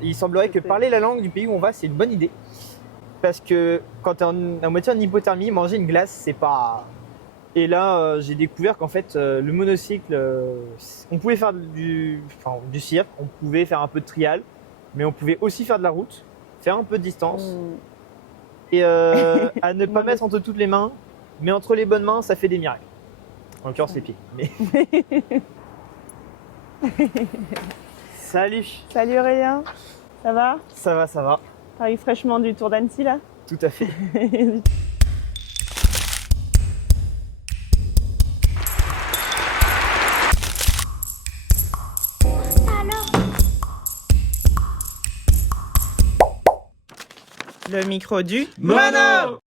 Il semblerait que parler la langue du pays où on va, c'est une bonne idée. Parce que quand tu es à moitié en hypothermie, manger une glace, c'est pas. Et là, j'ai découvert qu'en fait, le monocycle, on pouvait faire du cirque, on pouvait faire un peu de trial, mais on pouvait aussi faire de la route, faire un peu de distance. Et à ne pas mettre entre toutes les mains, mais entre les bonnes mains, ça fait des miracles. En l'occurrence, les pieds. Mais... Salut. Salut Aurélien, ça va? Ça va, ça va. T'arrives fraîchement du Tour d'Annecy là? Tout à fait. Le micro du Mono.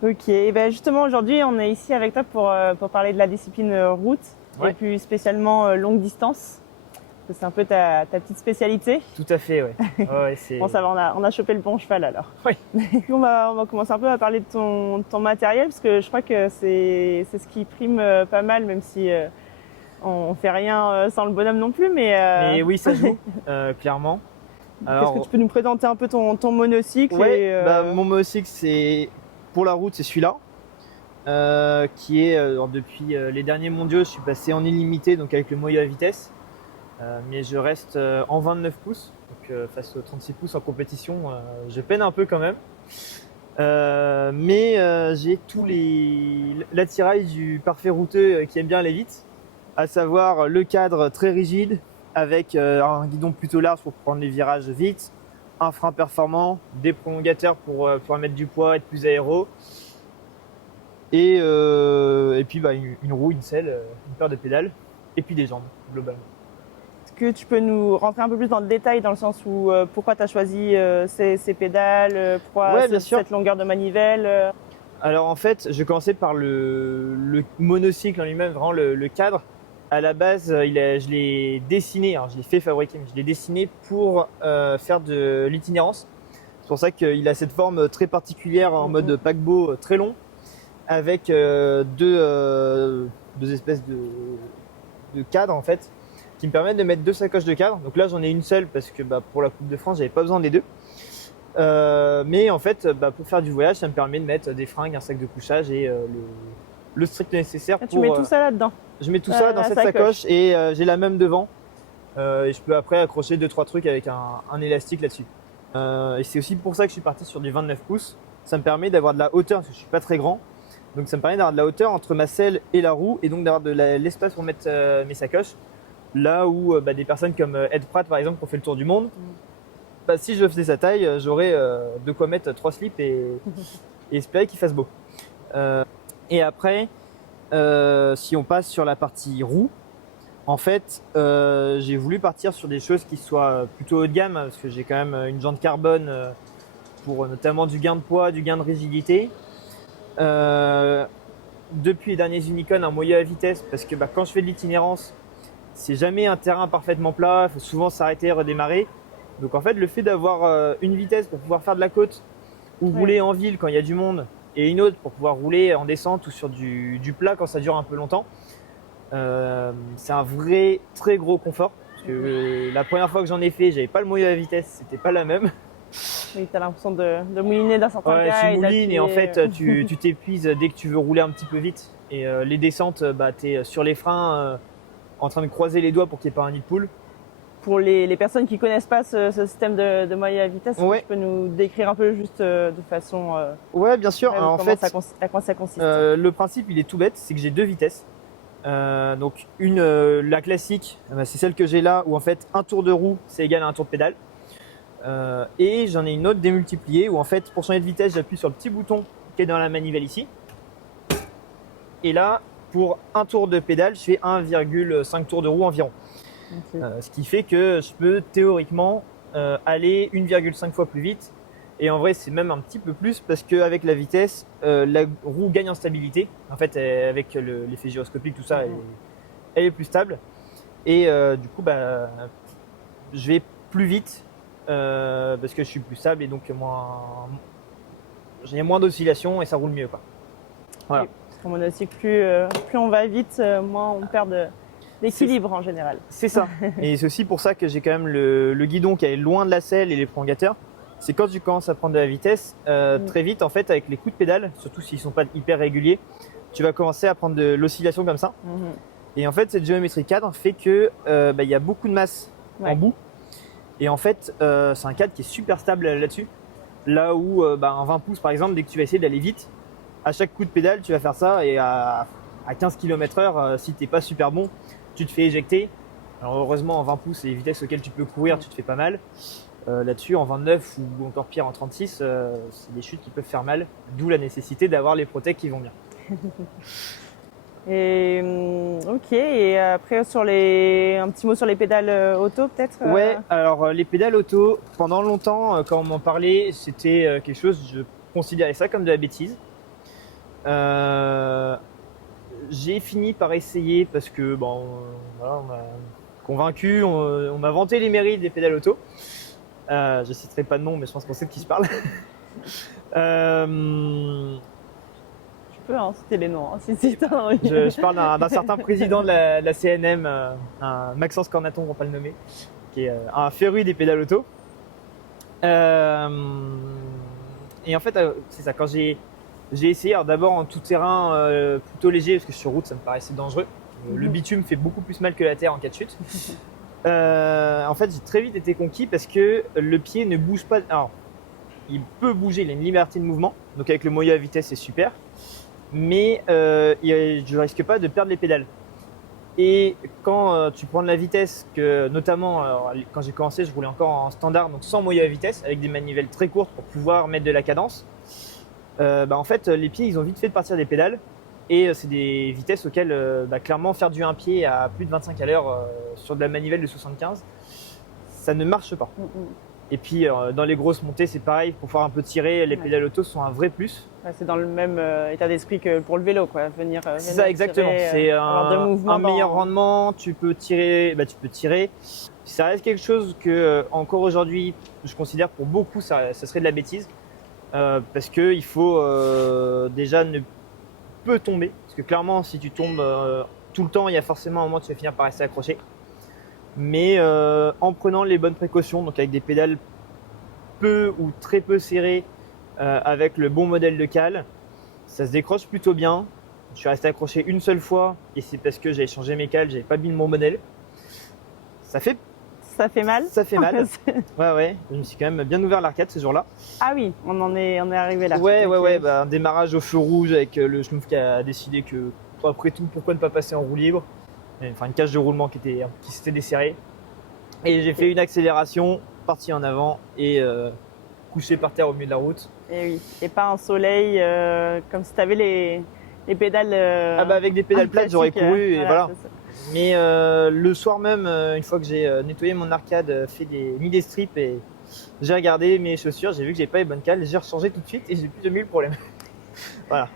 Ok, ben justement aujourd'hui on est ici avec toi pour parler de la discipline route Ouais. et plus spécialement longue distance. C'est un peu ta petite spécialité. Tout à fait, ouais. Ouais, c'est... Bon ça va, on a chopé le bon cheval alors. Oui. on va commencer un peu à parler de ton matériel parce que je crois que c'est ce qui prime pas mal même si on fait rien sans le bonhomme non plus. Mais oui, ça joue, clairement. Est-ce que tu peux nous présenter un peu ton monocycle? Ouais, mon monocycle, c'est pour la route, c'est celui-là, qui est depuis les derniers mondiaux, je suis passé en illimité, donc avec le moyen à vitesse, mais je reste en 29 pouces, donc face aux 36 pouces en compétition, je peine un peu quand même. Mais j'ai tous l'attirail du parfait routeux qui aime bien aller vite, à savoir le cadre très rigide avec un guidon plutôt large pour prendre les virages vite, un frein performant, des prolongateurs pour pouvoir mettre du poids, être plus aéro, et puis une roue, une selle, une paire de pédales, et puis des jambes globalement. Est-ce que tu peux nous rentrer un peu plus dans le détail dans le sens où pourquoi tu as choisi ces pédales, pourquoi Ouais, bien sûr. cette longueur de manivelle Alors en fait, je commençais par le monocycle en lui-même, vraiment le cadre. À la base, je l'ai dessiné, alors je l'ai fait fabriquer, mais je l'ai dessiné pour faire de l'itinérance. C'est pour ça qu'il a cette forme très particulière en mode paquebot très long, avec deux espèces de cadres en fait, qui me permettent de mettre deux sacoches de cadre. Donc là, j'en ai une seule parce que pour la Coupe de France, j'avais pas besoin des deux. Mais en fait, pour faire du voyage, ça me permet de mettre des fringues, un sac de couchage et le strict nécessaire Tu mets tout ça là-dedans? Je mets tout ça dans cette sacoche et j'ai la même devant. Et je peux après accrocher 2-3 trucs avec un élastique là-dessus. Et c'est aussi pour ça que je suis parti sur du 29 pouces. Ça me permet d'avoir de la hauteur, parce que je suis pas très grand. Donc ça me permet d'avoir de la hauteur entre ma selle et la roue et donc d'avoir de l'espace pour mettre mes sacoches. Là où des personnes comme Ed Pratt par exemple qui ont fait le tour du monde, si je faisais sa taille, j'aurais de quoi mettre 3 slips et espérer qu'il fasse beau. Et après, si on passe sur la partie roue, en fait, j'ai voulu partir sur des choses qui soient plutôt haut de gamme parce que j'ai quand même une jante carbone pour notamment du gain de poids, du gain de rigidité. Depuis les derniers Unicon, un moyen à vitesse parce que quand je fais de l'itinérance, c'est jamais un terrain parfaitement plat, il faut souvent s'arrêter et redémarrer. Donc en fait, le fait d'avoir une vitesse pour pouvoir faire de la côte ou rouler en ville quand il y a du monde et une autre pour pouvoir rouler en descente ou sur du plat quand ça dure un peu longtemps, c'est un vrai très gros confort. Parce que la première fois que j'en ai fait, j'avais pas le moyen à vitesse, c'était pas la même. Oui, tu as l'impression de mouliner d'un certain Ouais, cas. tu moulines et en fait tu t'épuises dès que tu veux rouler un petit peu vite. Et les descentes, tu es sur les freins en train de croiser les doigts pour qu'il n'y ait pas un nid de poule. Pour les personnes qui connaissent pas ce système de moyenne à vitesse, tu peux nous décrire un peu juste de façon ouais, bien sûr. brève, En fait, à quoi ça consiste. le principe il est tout bête, c'est que j'ai deux vitesses. Donc la classique, c'est celle que j'ai là où en fait un tour de roue c'est égal à un tour de pédale. Et j'en ai une autre démultipliée où en fait pour changer de vitesse j'appuie sur le petit bouton qui est dans la manivelle ici. Et là pour un tour de pédale je fais 1,5 tours de roue environ. Okay. Ce qui fait que je peux théoriquement aller 1,5 fois plus vite. Et en vrai c'est même un petit peu plus parce qu'avec la vitesse la roue gagne en stabilité. En fait avec l'effet gyroscopique tout ça elle est plus stable. Et du coup je vais plus vite parce que je suis plus stable et donc j'ai moins d'oscillations et ça roule mieux quoi. Voilà. Parce qu'en monocycle, plus on va vite, moins on perd d'équilibre en général. C'est ça. Et c'est aussi pour ça que j'ai quand même le guidon qui est loin de la selle et les prolongateurs. C'est quand tu commences à prendre de la vitesse, très vite en fait avec les coups de pédale, surtout s'ils sont pas hyper réguliers, tu vas commencer à prendre de l'oscillation comme ça. Et en fait cette géométrie cadre fait que y a beaucoup de masse en bout. Et en fait c'est un cadre qui est super stable là-dessus. Là où un 20 pouces par exemple, dès que tu vas essayer d'aller vite, à chaque coup de pédale tu vas faire ça et à 15 km/h, si t'es pas super bon, tu te fais éjecter. Alors heureusement en 20 pouces, c'est les vitesses auxquelles tu peux courir, tu te fais pas mal. Là-dessus, en 29 ou encore pire en 36, c'est des chutes qui peuvent faire mal, d'où la nécessité d'avoir les protèges qui vont bien. Et ok, et après un petit mot sur les pédales auto peut-être. Ouais, alors les pédales auto, pendant longtemps, quand on m'en parlait, c'était quelque chose, je considérais ça comme de la bêtise. J'ai fini par essayer parce que on m'a convaincu, on m'a vanté les mérites des pédales auto. Je citerai pas de nom, mais je pense qu'on sait de qui je parle. Tu peux citer les noms, si t'as envie. Je parle d'un certain président de la CNM, un Maxence Cornaton, on va pas le nommer, qui est un féru des pédales auto. Et en fait, c'est ça, quand j'ai essayé, alors d'abord en tout terrain plutôt léger, parce que sur route ça me paraissait dangereux. Le bitume fait beaucoup plus mal que la terre en cas de chute. En fait, j'ai très vite été conquis parce que le pied ne bouge pas. Alors, il peut bouger, il a une liberté de mouvement. Donc, avec le moyo à vitesse, c'est super. Mais je ne risque pas de perdre les pédales. Et quand tu prends de la vitesse, notamment quand j'ai commencé, je roulais encore en standard, donc sans moyo à vitesse, avec des manivelles très courtes pour pouvoir mettre de la cadence. En fait, les pieds, ils ont vite fait de partir des pédales. Et c'est des vitesses auxquelles, clairement, faire du 1 pied à plus de 25 à l'heure sur de la manivelle de 75, ça ne marche pas. Et puis, dans les grosses montées, c'est pareil. Pour pouvoir un peu tirer, les pédales auto sont un vrai plus. C'est dans le même état d'esprit que pour le vélo, quoi. C'est ça, exactement. C'est un meilleur rendement. Tu peux tirer. Ça reste quelque chose que, encore aujourd'hui, je considère pour beaucoup, ça serait de la bêtise. Parce qu'il faut déjà ne peut tomber, parce que clairement si tu tombes tout le temps, il y a forcément un moment où tu vas finir par rester accroché, mais en prenant les bonnes précautions, donc avec des pédales peu ou très peu serrées, avec le bon modèle de cale, ça se décroche plutôt bien. Je suis resté accroché une seule fois et c'est parce que j'avais changé mes cales, j'avais pas mis le bon modèle. Ça fait mal. Ça fait mal. Ouais, je me suis quand même bien ouvert l'arcade ce jour-là. Ah oui, on est arrivé là. Ouais, un démarrage au feu rouge avec le schnouf qui a décidé que, après tout, pourquoi ne pas passer en roue libre. Enfin, une cage de roulement qui s'était desserrée. Et j'ai fait une accélération, parti en avant et couché par terre au milieu de la route. Et oui, et pas un soleil comme si tu avais les pédales. Avec des pédales plates, j'aurais couru et voilà. Mais le soir même, une fois que j'ai nettoyé mon arcade, mis des strips et j'ai regardé mes chaussures, j'ai vu que j'avais pas les bonnes cales, j'ai rechangé tout de suite et j'ai plus jamais eu le problème. Voilà.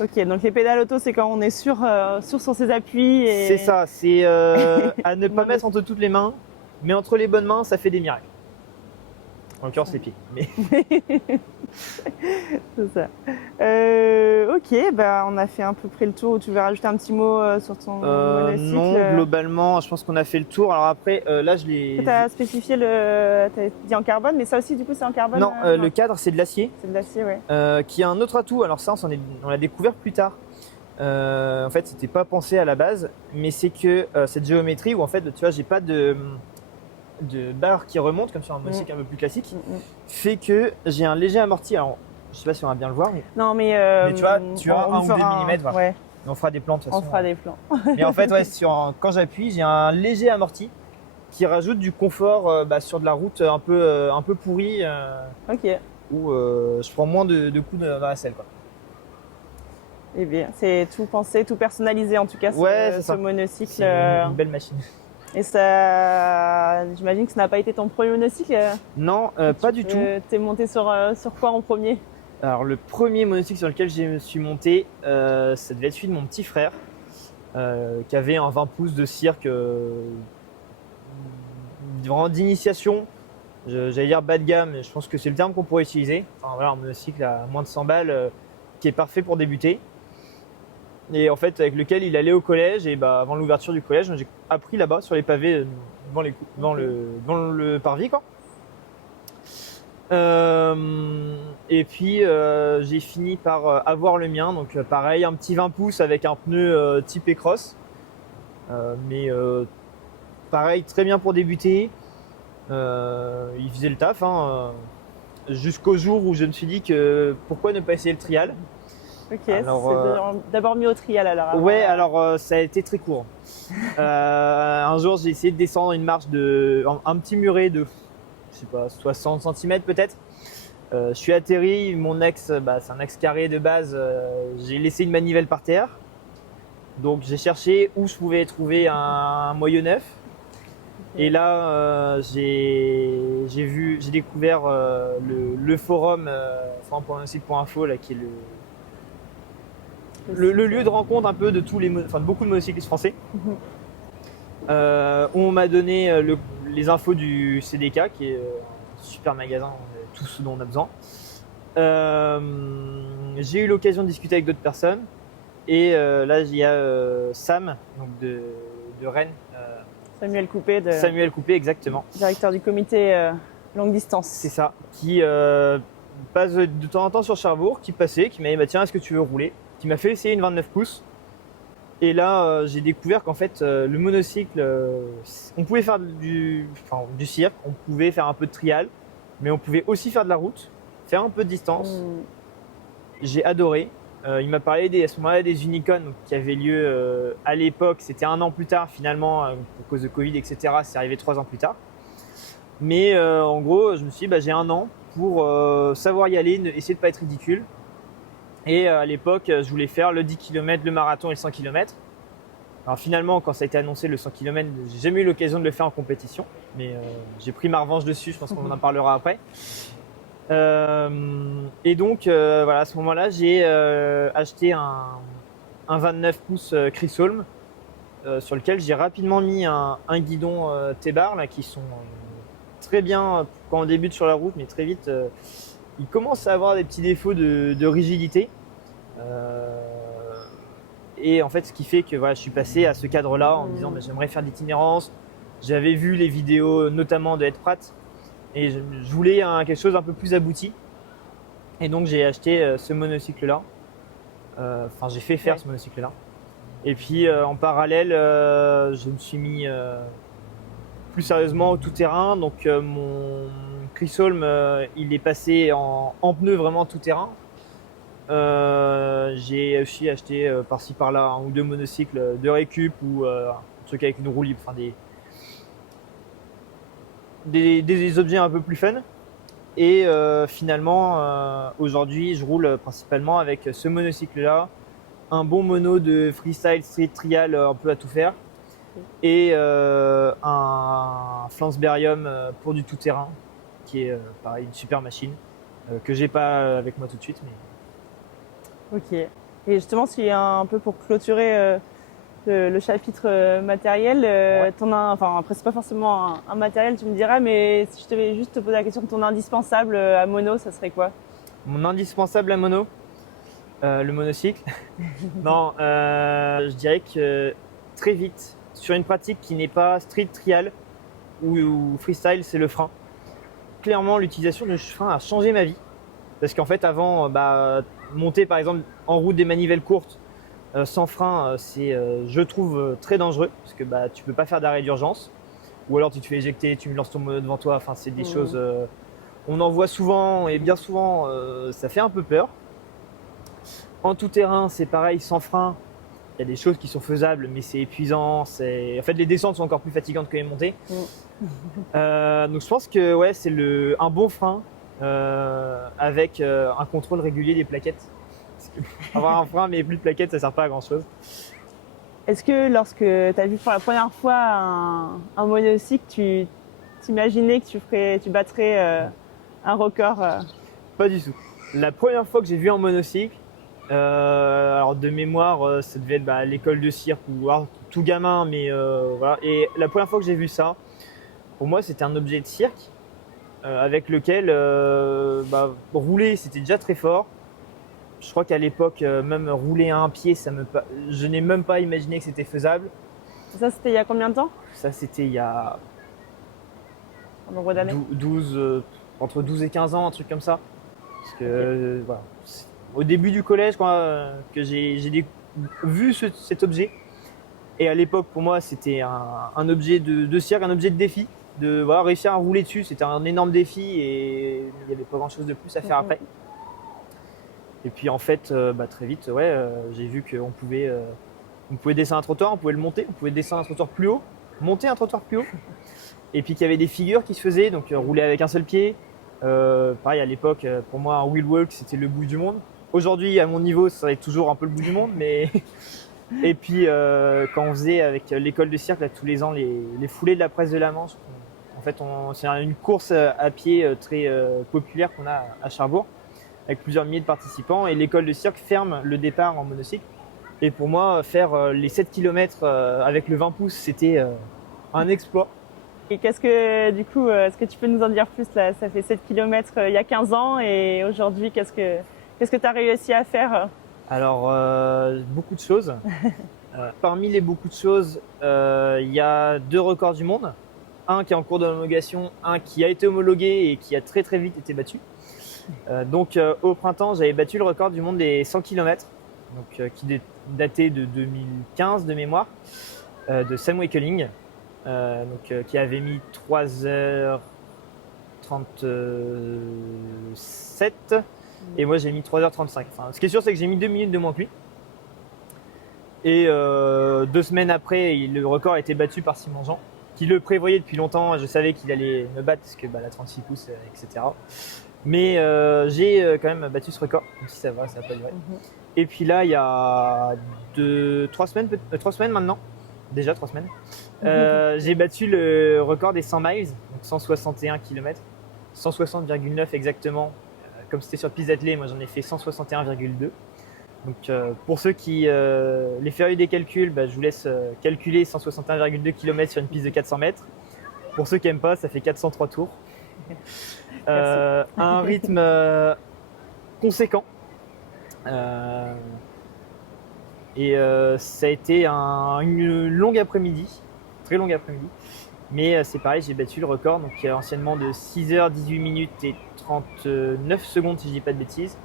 Ok, donc les pédales auto, c'est quand on est sûr sur ses appuis. C'est ça, c'est à ne pas mettre entre toutes les mains, mais entre les bonnes mains, ça fait des miracles. En l'occurrence, les pieds. Mais... c'est ça. Ok, on a fait à peu près le tour. Tu veux rajouter un petit mot sur ton monocycle? Non, globalement, je pense qu'on a fait le tour. Alors après, là, je l'ai... Tu as spécifié t'as dit en carbone, mais ça aussi, du coup, c'est en carbone? Non, le cadre, c'est de l'acier. C'est de l'acier, ouais. Qui a un autre atout. Alors ça, on l'a découvert plus tard. En fait, c'était pas pensé à la base, mais c'est que cette géométrie où, en fait, tu vois, j'ai pas de barre qui remonte comme sur un monocycle un peu plus classique, fait que j'ai un léger amorti. Alors, je sais pas si on va bien le voir. Non, mais tu vois, 1 ou 2 mm. Voilà. Ouais. On fera des plans de toute façon. On fera des plans. Mais en fait, quand j'appuie, j'ai un léger amorti qui rajoute du confort sur de la route un peu pourrie. Ok. Où je prends moins de coups dans la selle, quoi. Eh bien, c'est tout pensé, tout personnalisé en tout cas, ce monocycle. C'est une belle machine. Et ça, j'imagine que ça n'a pas été ton premier monocycle? Non, pas du tout. T'es monté sur quoi en premier? Alors le premier monocycle sur lequel je me suis monté, ça devait être celui de mon petit frère, qui avait un 20 pouces de cirque, vraiment d'initiation. J'allais dire bas de gamme, mais je pense que c'est le terme qu'on pourrait utiliser. Enfin voilà, un monocycle à moins de 100 balles qui est parfait pour débuter. et en fait avec lequel il allait au collège. Et bah, avant l'ouverture du collège, j'ai appris là-bas sur les pavés devant le parvis, quoi. Et puis j'ai fini par avoir le mien, donc pareil, un petit 20 pouces avec un pneu type cross, mais pareil, très bien pour débuter. Il faisait le taf, hein, jusqu'au jour où je me suis dit que pourquoi ne pas essayer le trial. Ok, alors, c'est d'abord mis au trial alors. Ouais, alors ça a été très court. Un jour, j'ai essayé de descendre une marche un petit muret de, je sais pas, 60 cm peut-être. Je suis atterri, mon axe, c'est un axe carré de base. J'ai laissé une manivelle par terre, donc j'ai cherché où je pouvais trouver un moyeu neuf. Et là, j'ai découvert le forum forum.site.info là, qui est le lieu de rencontre un peu de de beaucoup de monocyclistes français. On m'a donné les infos du CDK, qui est un super magasin, tout ce dont on a besoin. J'ai eu l'occasion de discuter avec d'autres personnes. Et là, il y a Sam, donc de Rennes. Samuel Coupé, Samuel Coupé, exactement. Directeur du comité longue distance. C'est ça. Qui passe de temps en temps sur Cherbourg, qui m'a dit bah, tiens, est-ce que tu veux rouler? Qui m'a fait essayer une 29 pouces. Et là, j'ai découvert qu'en fait, le monocycle, on pouvait faire du cirque, on pouvait faire un peu de trial, mais on pouvait aussi faire de la route, faire un peu de distance. J'ai adoré. Il m'a parlé à ce moment-là des Unicon qui avaient lieu à l'époque. C'était 1 an plus tard finalement, à cause de Covid, etc. C'est arrivé 3 ans plus tard. Mais en gros, je me suis dit, bah, j'ai 1 an pour savoir y aller, essayer de ne pas être ridicule. Et à l'époque, je voulais faire le 10 km, le marathon et le 100 km. Alors finalement, quand ça a été annoncé, le 100 km, j'ai jamais eu l'occasion de le faire en compétition. Mais j'ai pris ma revanche dessus, je pense qu'on en parlera après. Et donc, voilà, à ce moment-là, j'ai acheté un 29 pouces Chrysholm sur lequel j'ai rapidement mis un guidon T-bar là, qui sont très bien quand on débute sur la route, mais très vite, ils commencent à avoir des petits défauts de rigidité. Et en fait, ce qui fait que voilà, je suis passé à ce cadre-là en me disant bah, j'aimerais faire de l'itinérance. J'avais vu les vidéos notamment de Ed Pratt et je voulais quelque chose un peu plus abouti. Et donc j'ai acheté ce monocycle-là. Enfin, j'ai fait faire ce monocycle-là. Et puis en parallèle, je me suis mis plus sérieusement au tout-terrain. Donc mon Chrysholm, il est passé en pneu vraiment tout-terrain. J'ai aussi acheté par-ci par-là 1 ou 2 monocycles de récup ou un truc avec une roue libre, enfin des objets un peu plus fun. Et finalement, aujourd'hui, je roule principalement avec ce monocycle-là, un bon mono de freestyle, street, trial, un peu à tout faire, et un Flansberrium pour du tout-terrain, qui est pareil, une super machine que j'ai pas avec moi tout de suite, mais. Ok. Et justement, si un peu pour clôturer le chapitre matériel, après c'est pas forcément un matériel, tu me diras, mais si je devais juste te poser la question de ton indispensable à mono, ça serait quoi? Mon indispensable à mono, le monocycle. Non, je dirais que très vite, sur une pratique qui n'est pas street trial ou freestyle, c'est le frein. Clairement, l'utilisation du frein a changé ma vie. Parce qu'en fait, avant, monter par exemple en route des manivelles courtes sans frein, c'est, je trouve, très dangereux. Parce que tu peux pas faire d'arrêt d'urgence. Ou alors tu te fais éjecter, tu me lances ton mono devant toi. Enfin, c'est des choses, on en voit souvent et bien souvent, ça fait un peu peur. En tout terrain, c'est pareil, sans frein. Il y a des choses qui sont faisables, mais c'est épuisant. En fait, les descentes sont encore plus fatigantes que les montées. Donc je pense que ouais, c'est un bon frein avec un contrôle régulier des plaquettes. Parce que avoir un frein mais plus de plaquettes, ça sert pas à grand chose. Est-ce que lorsque tu as vu pour la première fois un monocycle, tu t'imaginais que tu battrais un record Pas du tout. La première fois que j'ai vu un monocycle, alors de mémoire, ça devait être à l'école de cirque ou tout gamin, mais voilà. Et la première fois que j'ai vu ça, pour moi, c'était un objet de cirque avec lequel rouler, c'était déjà très fort. Je crois qu'à l'époque, même rouler à un pied, je n'ai même pas imaginé que c'était faisable. Ça, c'était il y a combien de temps? Ça, c'était il y a Un nombre d'années? 12, entre 12 et 15 ans, un truc comme ça. Parce que voilà, au début du collège, que j'ai vu cet objet. Et à l'époque, pour moi, c'était un objet de cirque, un objet de défi. De voilà, réussir à rouler dessus, c'était un énorme défi et il n'y avait pas grand chose de plus à faire après. Et puis en fait, très vite, j'ai vu qu'on pouvait, on pouvait descendre un trottoir, on pouvait le monter, on pouvait descendre un trottoir plus haut, monter un trottoir plus haut. Et puis qu'il y avait des figures qui se faisaient, donc rouler avec un seul pied. Pareil à l'époque, pour moi, un wheel walk, c'était le bout du monde. Aujourd'hui, à mon niveau, ça va être toujours un peu le bout du monde, mais. Et puis quand on faisait avec l'école de cirque, là, tous les ans, les foulées de la presse de la Manche, en fait, c'est une course à pied très populaire qu'on a à Cherbourg, avec plusieurs milliers de participants. Et l'école de cirque ferme le départ en monocycle. Et pour moi, faire les 7 km avec le 20 pouces, c'était un exploit. Et qu'est-ce que, du coup, est-ce que tu peux nous en dire plus là? Ça fait 7 km il y a 15 ans et aujourd'hui, qu'est-ce que tu as réussi à faire? Alors, beaucoup de choses. Parmi les beaucoup de choses, il y a 2 records du monde. Un qui est en cours d'homologation, un qui a été homologué et qui a très très vite été battu. Donc au printemps, j'avais battu le record du monde des 100 km, donc, qui datait de 2015 de mémoire, de Sam Wakeling, qui avait mis 3h37 et moi j'ai mis 3h35. Enfin, ce qui est sûr, c'est que j'ai mis 2 minutes de moins que lui. Et 2 semaines après, le record a été battu par Simon Jean, qui le prévoyait depuis longtemps. Je savais qu'il allait me battre parce que la 36 pouces, etc. Mais j'ai quand même battu ce record, même si ça va pas durer. Et puis là, il y a 3 semaines maintenant, déjà 3 semaines, j'ai battu le record des 100 miles, donc 161 km, 160,9 exactement. Comme c'était sur piste d'athlée, moi j'en ai fait 161,2. Donc pour ceux qui les férus des calculs, je vous laisse calculer 161,2 km sur une piste de 400 mètres. Pour ceux qui n'aiment pas, ça fait 403 tours. À un rythme conséquent. Ça a été une longue après-midi, très longue après-midi. Mais c'est pareil, j'ai battu le record, donc anciennement de 6h, 18 minutes et 39 secondes si je dis pas de bêtises.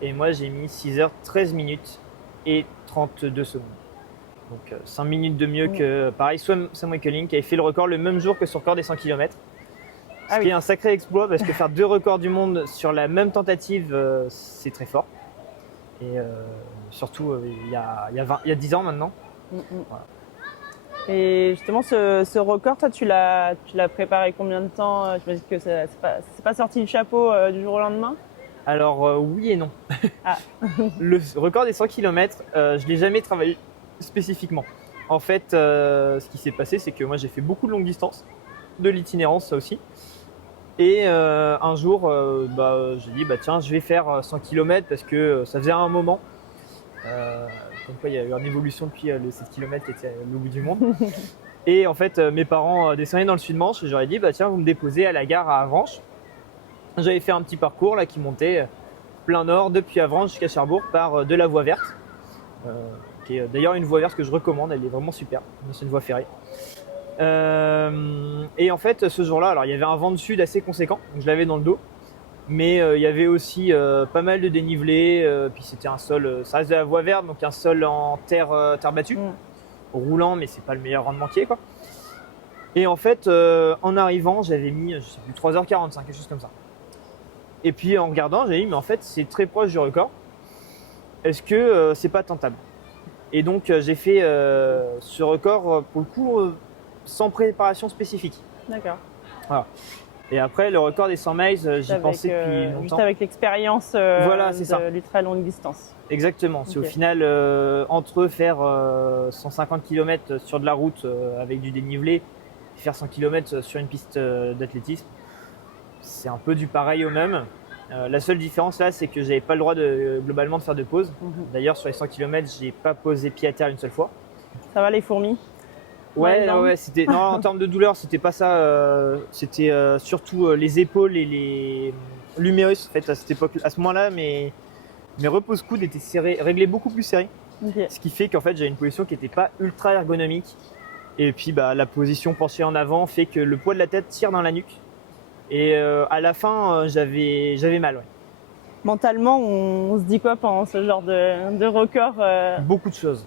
Et moi j'ai mis 6h, 13 minutes et 32 secondes. Donc 5 minutes de mieux que, pareil, Sam Wakeling qui avait fait le record le même jour que son record des 100 km. Ce qui est un sacré exploit parce que faire 2 records du monde sur la même tentative, c'est très fort. Et surtout il y a 10 ans maintenant. Voilà. Et justement, ce record, toi, tu l'as préparé combien de temps? Je me dis que c'est pas sorti du chapeau du jour au lendemain? Alors oui et non. Le record des 100 km, je ne l'ai jamais travaillé spécifiquement. En fait, ce qui s'est passé, c'est que moi j'ai fait beaucoup de longues distances, de l'itinérance ça aussi. Et un jour, j'ai dit tiens, je vais faire 100 km parce que ça faisait un moment. Comme quoi il y a eu une évolution depuis le 7 km qui était le bout du monde. Et en fait, mes parents descendaient dans le Sud-Manche et j'aurais dit tiens, vous me déposez à la gare à Avranches. J'avais fait un petit parcours là qui montait plein nord depuis Avranches jusqu'à Cherbourg par de la voie verte, qui est d'ailleurs une voie verte que je recommande, elle est vraiment super, c'est une voie ferrée. Et en fait, ce jour-là, alors il y avait un vent de sud assez conséquent, donc je l'avais dans le dos, mais il y avait aussi pas mal de dénivelé, puis c'était un sol, ça reste de la voie verte, donc un sol en terre battue, roulant, mais c'est pas le meilleur rendement qui est, quoi. Et en fait, en arrivant, j'avais mis, je sais plus, 3h45, quelque chose comme ça. Et puis en regardant, j'ai dit, mais en fait, c'est très proche du record. Est-ce que c'est pas tentable? Et donc, j'ai fait ce record, pour le coup, sans préparation spécifique. D'accord. Voilà. Et après, le record des 100 miles, j'y pensais depuis longtemps. Juste avec l'expérience voilà, c'est ça. du très longue distance. Exactement. C'est au final, entre faire 150 km sur de la route avec du dénivelé et faire 100 km sur une piste d'athlétisme, c'est un peu du pareil au même. La seule différence là, c'est que j'avais pas le droit globalement de faire de pause. D'ailleurs, sur les 100 km, j'ai pas posé pied à terre une seule fois. Ça va les fourmis? Ouais, c'était non, en termes de douleur, c'était pas ça. C'était surtout les épaules et l'humérus en fait à cette époque, à ce moment-là. Mais mes repose-coudes étaient réglés beaucoup plus serrés. Ok. Ce qui fait qu'en fait, j'avais une position qui n'était pas ultra ergonomique. Et puis, la position penchée en avant fait que le poids de la tête tire dans la nuque. Et à la fin, j'avais mal. Ouais. Mentalement, on se dit quoi pendant ce genre de record Beaucoup de choses.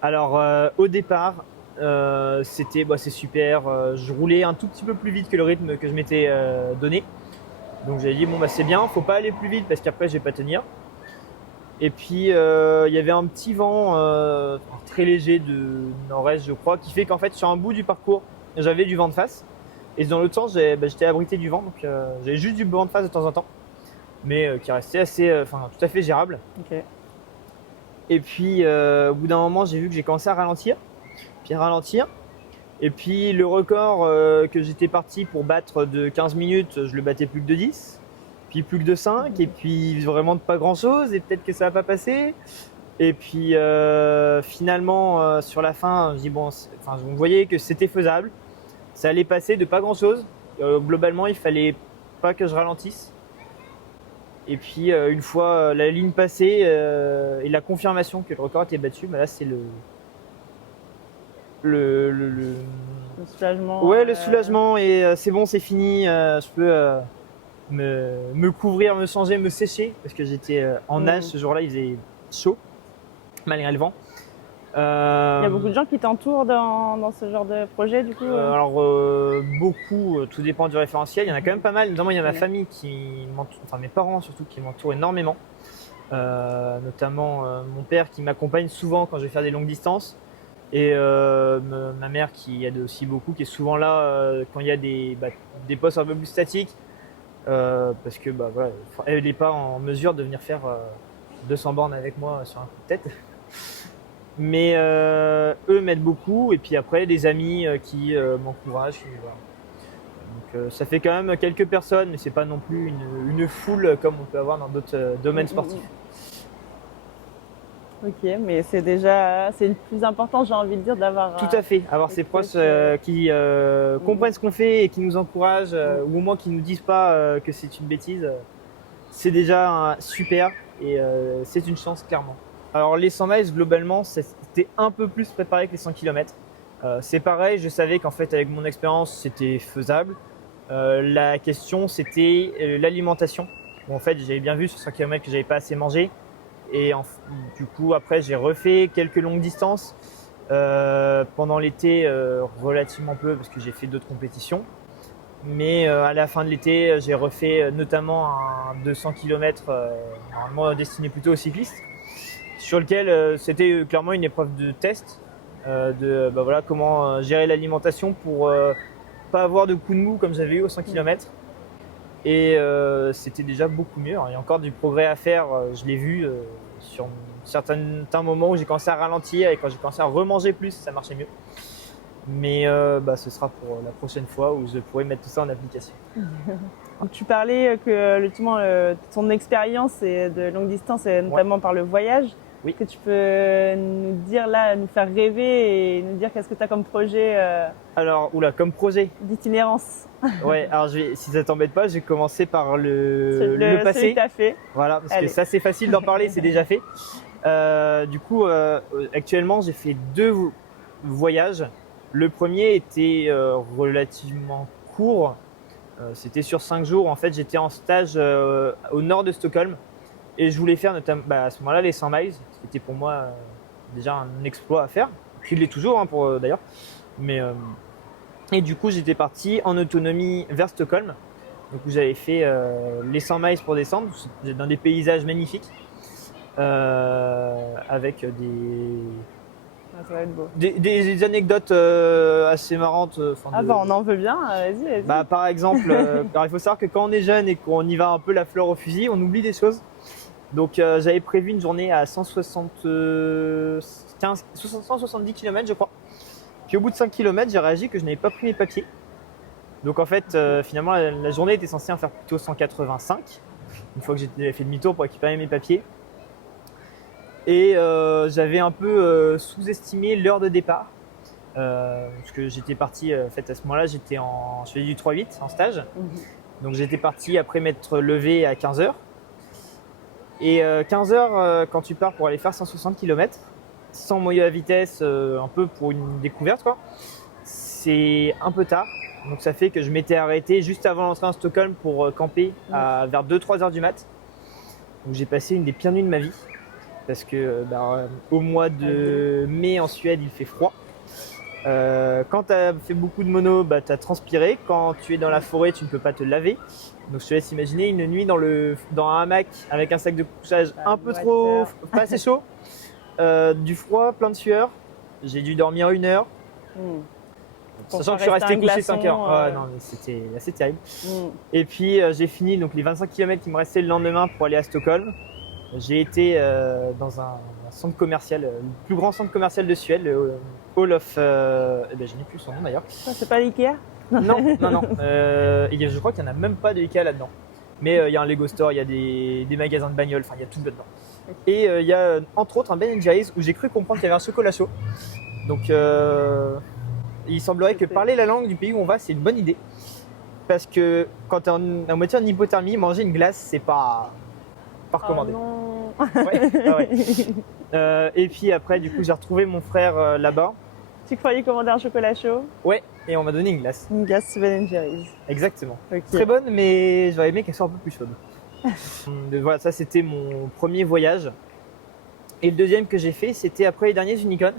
Alors, au départ, c'est super. Je roulais un tout petit peu plus vite que le rythme que je m'étais donné. Donc, j'avais dit, c'est bien, faut pas aller plus vite parce qu'après, je vais pas tenir. Et puis, il y avait un petit vent très léger de nord-est, je crois, qui fait qu'en fait, sur un bout du parcours, j'avais du vent de face. Et dans l'autre sens, j'étais abrité du vent, donc j'avais juste du vent de face de temps en temps, mais qui restait assez, tout à fait gérable. Ok. Et puis, au bout d'un moment, j'ai vu que j'ai commencé à ralentir, Et puis, le record que j'étais parti pour battre de 15 minutes, je le battais plus que de 10. Puis plus que de 5, et puis vraiment de pas grand chose, et peut-être que ça va pas passer. Et puis finalement, sur la fin, je dis on voyait que c'était faisable, ça allait passer de pas grand chose. Globalement, il fallait pas que je ralentisse. Et puis une fois la ligne passée et la confirmation que le record était battu, là c'est Le soulagement. Ouais, le soulagement, et c'est bon, c'est fini, je peux me couvrir, me changer, me sécher, parce que j'étais en nage ce jour-là, il faisait chaud, malgré le vent. Il y a beaucoup de gens qui t'entourent dans ce genre de projet, du coup Alors, beaucoup, tout dépend du référentiel. Il y en a quand même pas mal, notamment il y a ma famille qui m'entoure, enfin mes parents surtout, qui m'entourent énormément. Notamment mon père qui m'accompagne souvent quand je vais faire des longues distances. Et ma mère qui aide aussi beaucoup, qui est souvent là quand il y a des postes un peu plus statiques. Parce que elle n'est pas en mesure de venir faire 200 bornes avec moi sur un coup de tête. Mais eux m'aident beaucoup, et puis après des amis qui m'encouragent. Donc ça fait quand même quelques personnes, mais c'est pas non plus une foule comme on peut avoir dans d'autres domaines sportifs. Ok, mais c'est le plus important, j'ai envie de dire, d'avoir. Tout à fait, avoir ces proches qui comprennent ce qu'on fait et qui nous encouragent, ou au moins qui nous disent pas que c'est une bêtise, c'est déjà super, et c'est une chance clairement. Alors les 100 miles globalement c'était un peu plus préparé que les 100 km. C'est pareil, je savais qu'en fait avec mon expérience c'était faisable. La question c'était l'alimentation. Bon, en fait j'avais bien vu sur 100 km que j'avais pas assez mangé. Et du coup, après, j'ai refait quelques longues distances pendant l'été, relativement peu parce que j'ai fait d'autres compétitions. Mais à la fin de l'été, j'ai refait notamment un 200 km normalement destiné plutôt aux cyclistes, sur lequel c'était clairement une épreuve de test comment gérer l'alimentation pour pas avoir de coups de mou comme j'avais eu aux 100 km. Et c'était déjà beaucoup mieux. Il y a encore du progrès à faire, je l'ai vu sur certains moments où j'ai commencé à ralentir, et quand j'ai commencé à remanger plus, ça marchait mieux. Mais ce sera pour la prochaine fois où je pourrai mettre tout ça en application. Donc, tu parlais que ton expérience de longue distance, et notamment par le voyage. Oui. Que tu peux nous dire là, nous faire rêver et nous dire qu'est-ce que tu as comme projet Alors, comme projet d'itinérance. Ouais, alors si ça t'embête pas, je vais commencer par le passé. Celui que t'as fait. Voilà, parce que ça c'est facile d'en parler, c'est déjà fait. Du coup, actuellement j'ai fait 2 voyages. Le premier était relativement court. C'était sur 5 jours. En fait, j'étais en stage au nord de Stockholm. Et je voulais faire notamment à ce moment-là les 100 miles. C'était pour moi déjà un exploit à faire. Puis il l'est toujours d'ailleurs. Et du coup, j'étais parti en autonomie vers Stockholm. Donc j'avais fait les 100 miles pour descendre dans des paysages magnifiques, avec Ça va être beau. des anecdotes assez marrantes. On en veut bien, vas-y. Par exemple, il faut savoir que quand on est jeune et qu'on y va un peu la fleur au fusil, on oublie des choses. Donc j'avais prévu une journée à 170 km je crois. Puis au bout de 5 km, j'ai réagi que je n'avais pas pris mes papiers. Donc en fait, finalement, la journée était censée en faire plutôt 185. Une fois que j'ai fait demi-tour pour récupérer mes papiers. Et j'avais un peu sous-estimé l'heure de départ. Parce que j'étais parti, en fait, à ce moment-là, je faisais du 3-8 en stage. Donc j'étais parti après m'être levé à 15h. Et 15 heures quand tu pars pour aller faire 160 km, sans moyen à vitesse, un peu pour une découverte, quoi, c'est un peu tard. Donc ça fait que je m'étais arrêté juste avant l'entrée à Stockholm pour camper vers 2-3 heures du mat. Donc j'ai passé une des pires nuits de ma vie. Parce que au mois de mai en Suède, il fait froid. Quand tu as fait beaucoup de mono, tu as transpiré. Quand tu es dans la forêt, tu ne peux pas te laver. Donc je te laisse imaginer une nuit dans un hamac avec un sac de couchage un peu trop, pas assez chaud, du froid, plein de sueur. J'ai dû dormir 1 heure. Sachant que je suis resté couché 5 heures. Non, mais c'était assez terrible. Et puis j'ai fini donc, les 25 km qui me restaient le lendemain pour aller à Stockholm. J'ai été dans un centre commercial, le plus grand centre commercial de Suède, le Hall of... je n'ai plus son nom d'ailleurs. C'est pas l'Ikea? Non. Je crois qu'il n'y en a même pas de Ikea là-dedans. Mais il y a un Lego Store, il y a des magasins de bagnoles, enfin il y a tout là-dedans. Et il y a entre autres un Ben & Jerry's où j'ai cru comprendre qu'il y avait un chocolat chaud. Donc il semblerait que parler la langue du pays où on va, c'est une bonne idée. Parce que quand tu es en moitié en hypothermie, manger une glace, c'est pas recommandé. Oh ouais. Et puis après, du coup, j'ai retrouvé mon frère là-bas. Tu croyais commander un chocolat chaud? Ouais, et on m'a donné une glace. Une glace Ben & Jerry's. Exactement. Okay. Très bonne, mais j'aurais aimé qu'elle soit un peu plus chaude. Voilà, ça c'était mon premier voyage. Et le deuxième que j'ai fait, c'était après les derniers Unicon,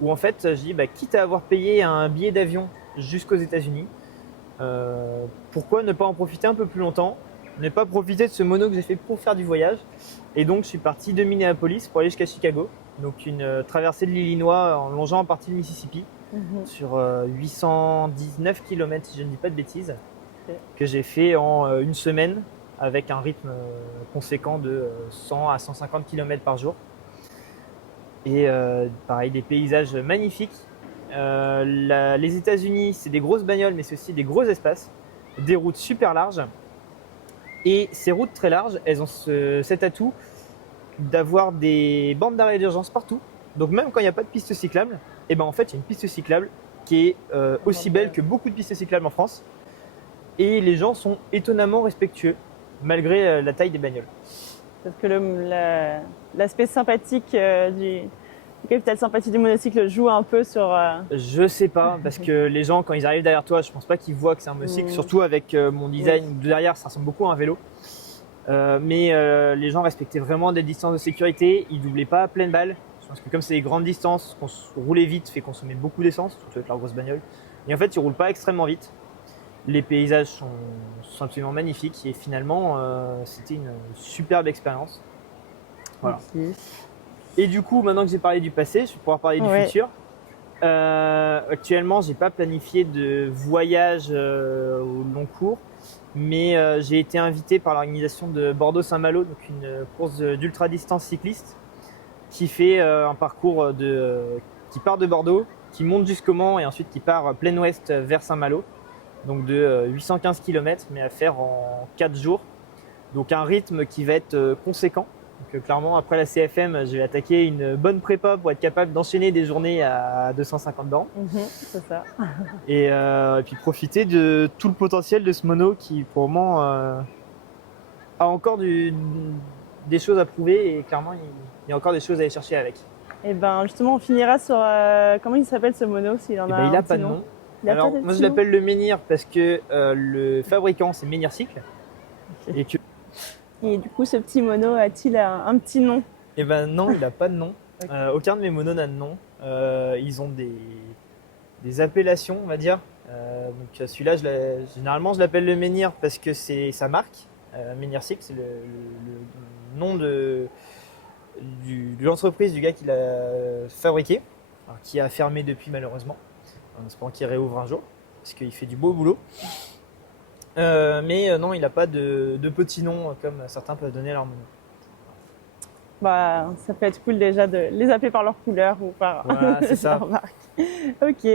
où en fait, j'ai dit, quitte à avoir payé un billet d'avion jusqu'aux États-Unis, pourquoi ne pas en profiter un peu plus longtemps, ne pas profiter de ce mono que j'ai fait pour faire du voyage. Et donc, je suis parti de Minneapolis pour aller jusqu'à Chicago. Donc, une traversée de l'Illinois en longeant en partie le Mississippi sur 819 km, si je ne dis pas de bêtises, que j'ai fait en une semaine avec un rythme conséquent de 100 à 150 km par jour. Et pareil, des paysages magnifiques. Les États-Unis, c'est des grosses bagnoles, mais c'est aussi des gros espaces, des routes super larges. Et ces routes très larges, elles ont cet atout d'avoir des bandes d'arrêt d'urgence partout. Donc même quand il n'y a pas de piste cyclable, en fait, il y a une piste cyclable qui est aussi belle que beaucoup de pistes cyclables en France. Et les gens sont étonnamment respectueux, malgré la taille des bagnoles. Parce que l'aspect sympathique du capital sympathie du monocycle joue un peu sur... Je sais pas, parce que les gens, quand ils arrivent derrière toi, je pense pas qu'ils voient que c'est un monocycle, surtout avec mon design derrière, ça ressemble beaucoup à un vélo. Mais les gens respectaient vraiment des distances de sécurité, ils doublaient pas à pleine balle. Je pense que comme c'est des grandes distances, rouler vite fait consommer beaucoup d'essence, surtout avec leur grosse bagnole. Et en fait, ils roulent pas extrêmement vite. Les paysages sont absolument magnifiques et finalement, c'était une superbe expérience. Voilà. Okay. Et du coup, maintenant que j'ai parlé du passé, je vais pouvoir parler du futur. Actuellement, j'ai pas planifié de voyage au long cours, mais j'ai été invité par l'organisation de Bordeaux-Saint-Malo, donc une course d'ultra-distance cycliste qui fait un parcours qui part de Bordeaux, qui monte jusqu'au Mans et ensuite qui part plein ouest vers Saint-Malo. Donc de 815 km, mais à faire en 4 jours. Donc un rythme qui va être conséquent. Donc clairement, après la CFM, je vais attaquer une bonne prépa pour être capable d'enchaîner des journées à 250 bornes. C'est ça. Et puis profiter de tout le potentiel de ce mono qui, pour le moment, a encore des choses à prouver et clairement, il y a encore des choses à aller chercher avec. Et justement, on finira sur comment il s'appelle ce mono s'il en a il n'a pas de nom. Alors, moi je l'appelle le Menhir parce que le fabricant c'est Menhir Cycle. Okay. Et du coup, ce petit mono a-t-il un petit nom? Non, il n'a pas de nom. Okay. Aucun de mes monos n'a de nom. Ils ont des appellations, on va dire. Donc celui-là, généralement, je l'appelle le Menhir parce que c'est sa marque. Menhir Cycle, c'est le nom de l'entreprise du gars qui l'a fabriqué, alors, qui a fermé depuis malheureusement. En espérant qu'il réouvre un jour, parce qu'il fait du beau boulot. Mais non, il n'a pas de petit nom comme certains peuvent donner à leur mono. Ça peut être cool déjà de les appeler par leur couleur ou par leur marque. Ok,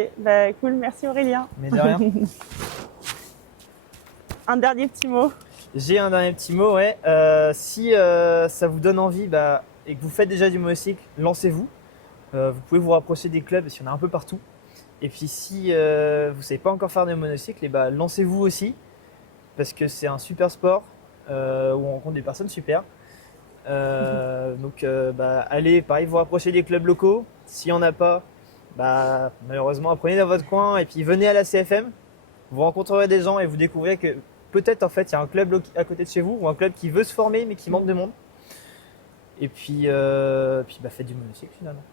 cool, merci Aurélien. Mais de rien. Un dernier petit mot. J'ai un dernier petit mot, ouais. Si ça vous donne envie et que vous faites déjà du monocycle, lancez-vous. Vous pouvez vous rapprocher des clubs, parce qu'il y en a un peu partout. Et puis si vous ne savez pas encore faire de monocycle, lancez-vous aussi, parce que c'est un super sport où on rencontre des personnes super. Allez, pareil, vous rapprochez des clubs locaux. S'il n'y en a pas, malheureusement, apprenez dans votre coin et puis venez à la CFM. Vous rencontrerez des gens et vous découvrirez que peut-être en fait il y a un club à côté de chez vous ou un club qui veut se former mais qui manque de monde. Et puis, faites du monocycle finalement.